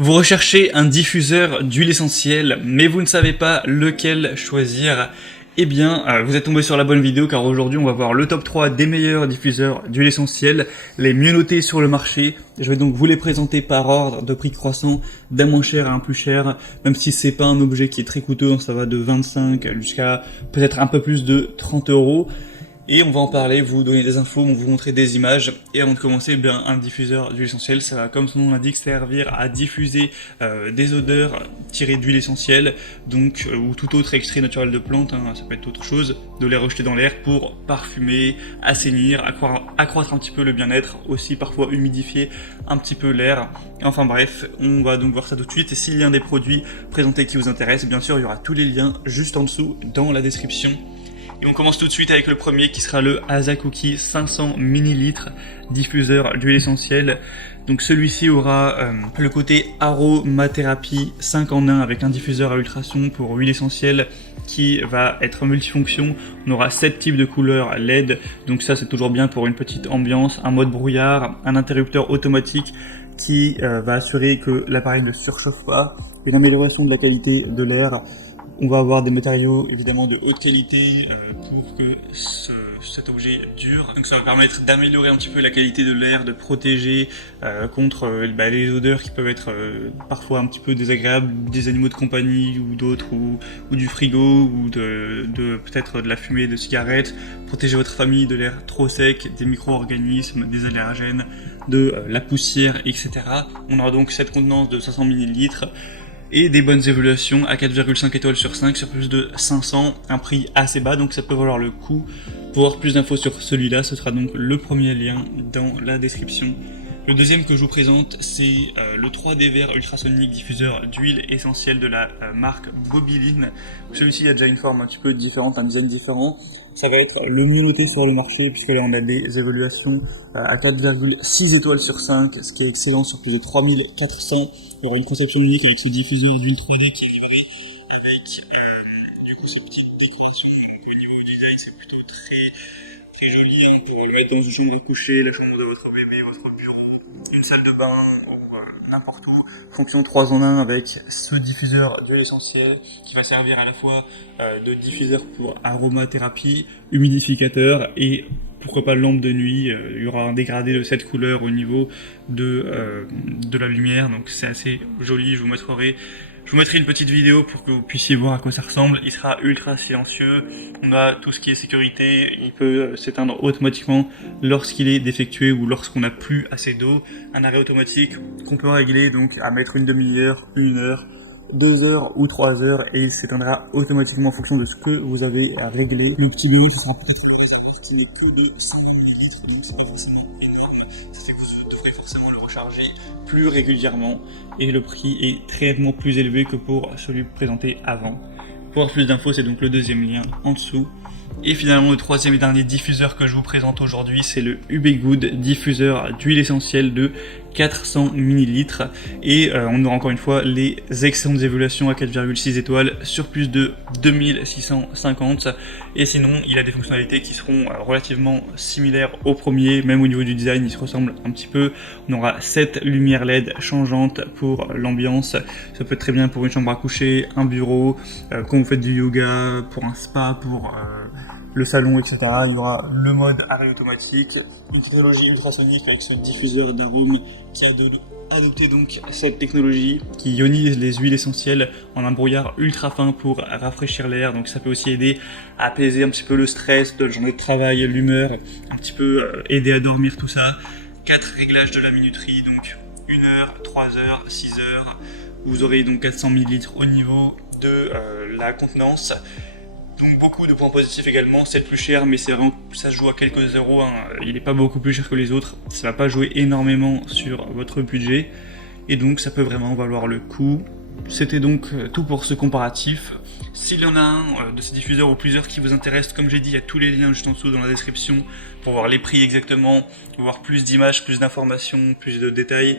Vous recherchez un diffuseur d'huile essentielle, mais vous ne savez pas lequel choisir. Eh bien, vous êtes tombé sur la bonne vidéo car aujourd'hui on va voir le top 3 des meilleurs diffuseurs d'huile essentielle, les mieux notés sur le marché. Je vais donc vous les présenter par ordre de prix croissant, d'un moins cher à un plus cher, même si c'est pas un objet qui est très coûteux, ça va de 25 jusqu'à peut-être un peu plus de 30 euros. Et on va en parler, vous donner des infos, vous montrer des images. Et avant de commencer, bien un diffuseur d'huile essentielle, ça va, comme son nom l'indique, servir à diffuser des odeurs tirées d'huile essentielle, donc ou tout autre extrait naturel de plante, ça peut être autre chose, de les rejeter dans l'air pour parfumer, assainir, accroître un petit peu le bien-être, aussi parfois humidifier un petit peu l'air. Enfin bref, on va donc voir ça tout de suite. Et s'il y a un des produits présentés qui vous intéresse, bien sûr, il y aura tous les liens juste en dessous dans la description. Et on commence tout de suite avec le premier qui sera le Asakuki 500 ml diffuseur d'huile essentielle. Donc celui-ci aura le côté aromathérapie 5 en 1 avec un diffuseur à ultrasons pour huile essentielle qui va être multifonction. On aura 7 types de couleurs LED, donc ça c'est toujours bien pour une petite ambiance, un mode brouillard, un interrupteur automatique qui va assurer que l'appareil ne surchauffe pas, une amélioration de la qualité de l'air. On va avoir des matériaux évidemment de haute qualité pour que cet objet dure. Donc ça va permettre d'améliorer un petit peu la qualité de l'air, de protéger contre les odeurs qui peuvent être parfois un petit peu désagréables, des animaux de compagnie ou d'autres, ou du frigo, ou peut-être de la fumée de cigarettes. Protéger votre famille de l'air trop sec, des micro-organismes, des allergènes, de la poussière, etc. On aura donc cette contenance de 500 ml. Et des bonnes évaluations à 4,5 étoiles sur 5 sur plus de 500, un prix assez bas, donc ça peut valoir le coup. Pour avoir plus d'infos sur celui-là, ce sera donc le premier lien dans la description. Le deuxième que je vous présente, c'est le 3D vert ultrasonique diffuseur d'huile essentielle de la marque Bobiline. Celui-ci a déjà une forme un petit peu différente, un design différent. Ça va être le mieux noté sur le marché puisque là on a des évaluations à 4,6 étoiles sur 5, ce qui est excellent sur plus de 3400. Il y aura une conception unique avec ce diffuseur d'huile 3D qui arriverait avec du coup ces petites décorations. Donc, au niveau du design, c'est plutôt très joli pour le mettre dans une chambre à coucher, la chambre de votre bébé, votre bureau, une salle de bain ou n'importe où. Fonction 3 en 1 avec ce diffuseur d'huile essentielle qui va servir à la fois de diffuseur pour aromathérapie, humidificateur et pourquoi pas lampe de nuit. Il y aura un dégradé de cette couleur au niveau de la lumière, donc c'est assez joli. Je vous mettrai une petite vidéo pour que vous puissiez voir à quoi ça ressemble. Il sera ultra silencieux, on a tout ce qui est sécurité, il peut s'éteindre automatiquement lorsqu'il est défectueux ou lorsqu'on n'a plus assez d'eau. Un arrêt automatique qu'on peut régler donc à mettre une demi-heure, 1 heure, 2 heures ou 3 heures et il s'éteindra automatiquement en fonction de ce que vous avez à régler. Le petit bémol, ce sera peut-être que ça contient que de 100 ml, donc c'est pas forcément énorme. Ça fait que vous devrez forcément le recharger plus régulièrement et le prix est très nettement plus élevé que pour celui présenté avant. Pour avoir plus d'infos, c'est donc le deuxième lien en dessous. Et finalement, le troisième et dernier diffuseur que je vous présente aujourd'hui, c'est le Ubegood diffuseur d'huile essentielle de 400 ml. Et on aura encore une fois les excellentes évaluations à 4,6 étoiles sur plus de 2650. Et sinon, il a des fonctionnalités qui seront relativement similaires au premier, même au niveau du design, il se ressemble un petit peu. On aura 7 lumières LED changeantes pour l'ambiance. Ça peut être très bien pour une chambre à coucher, un bureau, quand vous faites du yoga, pour un spa, pour le salon, etc. Il y aura le mode arrêt automatique, une technologie ultrasonique avec ce diffuseur d'arômes qui a adopté donc cette technologie qui ionise les huiles essentielles en un brouillard ultra fin pour rafraîchir l'air. Donc ça peut aussi aider à apaiser un petit peu le stress de la journée de travail, l'humeur, un petit peu aider à dormir, tout ça. 4 réglages de la minuterie, donc 1 heure, 3 heures, 6 heures. Vous aurez donc 400 ml au niveau de la contenance. Donc beaucoup de points positifs également, c'est le plus cher, mais c'est vraiment, ça se joue à quelques euros, il n'est pas beaucoup plus cher que les autres, ça va pas jouer énormément sur votre budget, et donc ça peut vraiment valoir le coup. C'était donc tout pour ce comparatif. S'il y en a un de ces diffuseurs ou plusieurs qui vous intéressent, comme j'ai dit, il y a tous les liens juste en dessous dans la description pour voir les prix exactement, voir plus d'images, plus d'informations, plus de détails.